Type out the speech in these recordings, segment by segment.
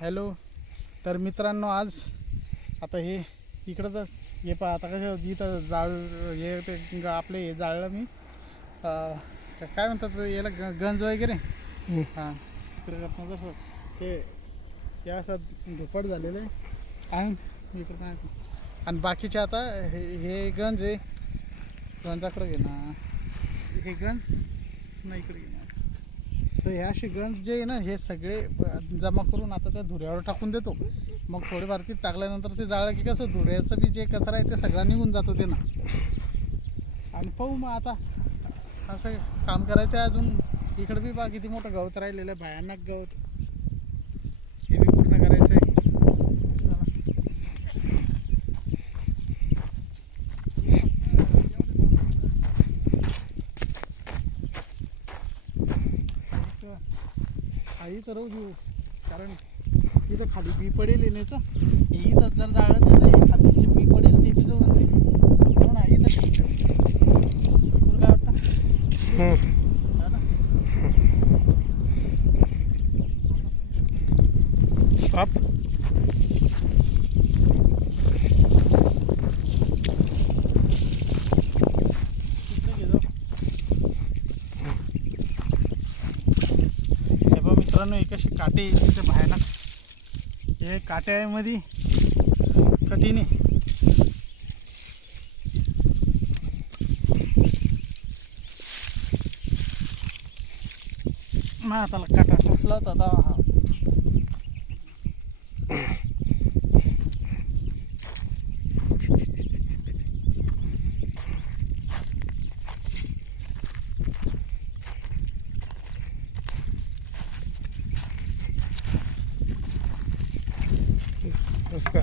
Hello. तर मित्रांनो आज आता हे इकडं तर हे पहा आता कसं इथं जाळ हे ते ग- आपले हे जाळलं मी. अं, काय म्हणतात याला ग- गंज वगैरे? हां. इकडे करतो तसं ते हे असं धुपट झालेलं आहे. आणि? इकडं काय आणि बाकीचे आता हे हे गंज आहे. गंजाकडे घे ना. हे गंज नाही इकडे घे ना. तर ह्या असे गंज जे आहे ना हे सगळे जमा करून आता त्या धुऱ्यावर टाकून देतो. मग थोडेफार ती टाकल्यानंतर ते जाळं की कसं धुऱ्याचं बी जे कचरा आहे ते सगळा निघून जातो ते ना. आणि पाहू मग आता असं काम करायचं आहे अजून. इकडं बी बा किती मोठं गवत राहिलेलं आहे भयानक गवत हे बी पूर्ण करायचं आहे चला. आई तर राहू देऊ. कारण इथं खाली बी पडेल येण्याचं इथं जर जाळलं त्याचं हे खाली जे बी पडेल ते बी जळून जाईल. म्हणून आई तर. तुला काय वाटतं? हा ना? स्टॉप तिकडे घे जाऊ. हे बघ मित्रांनो एक अशी काटे इथे भयानक हे काट्यामध्ये कठीण आहे. मग हाताला काटा टोचला होता का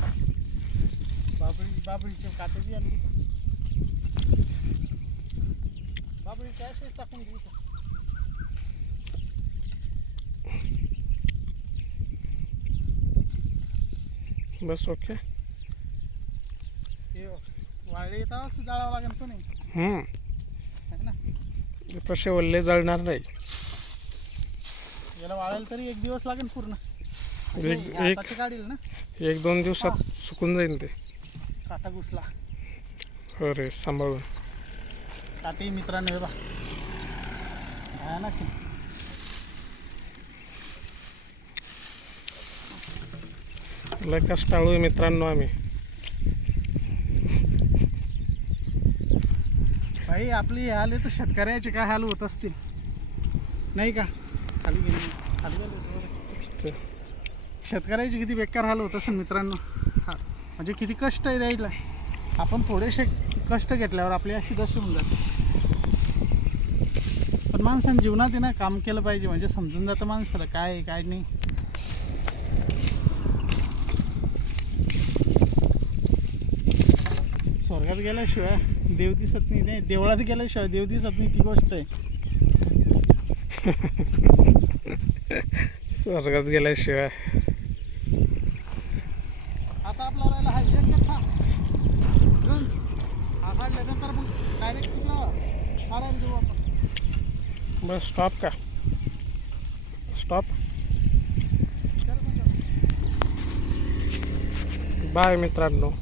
बाबळी बाबळीचे काटे बी आणली बाबळीचे असेच टाकून घेऊ बस ओके. हे वाळले येताच जाळावं लागेल तो नाही. है ना? तसे वल्ले जळणार नाही. याला वाळायला तरी एक दिवस लागेल पूर्ण. एक- काढील ना? एक दोन दिवसात सुकून जाईल ते. काटा घुसला. अरे सांभाळून. काटे मित्रांनो हे बा भयानक आहे. लय कष्टाळू आहे मित्रांनो आम्ही. भाई आपली हाल आहे तर शेतकऱ्याचे काय हाल होत असतील? नाही का? खाली गेली. खाली गेली. ते शेतकऱ्याची किती बेकार हाल होत असेल मित्रांनो. हा म्हणजे किती कष्ट आहे द्यायला. आपण थोडेसे कष्ट घेतल्यावर आपली अशी दशी होऊन जाते. पण माणसाने जीवनात ना काम केलं पाहिजे म्हणजे समजून जातं माणसाला काय आहे काय नाही. स्वर्गात गेल्याशिवाय देव दिसत नाही. नाही देवळात गेल्याशिवाय देव दिसत नाही ती गोष्ट आहे. स्वर्गात गेल्याशिवाय आता आपला राहिला हा एक कट्टा गंज हा काढल्यानंतर मग डायरेक्ट तिकडं काढायला देऊ आपण बस स्टॉप का? स्टॉप. बाय मित्रांनो.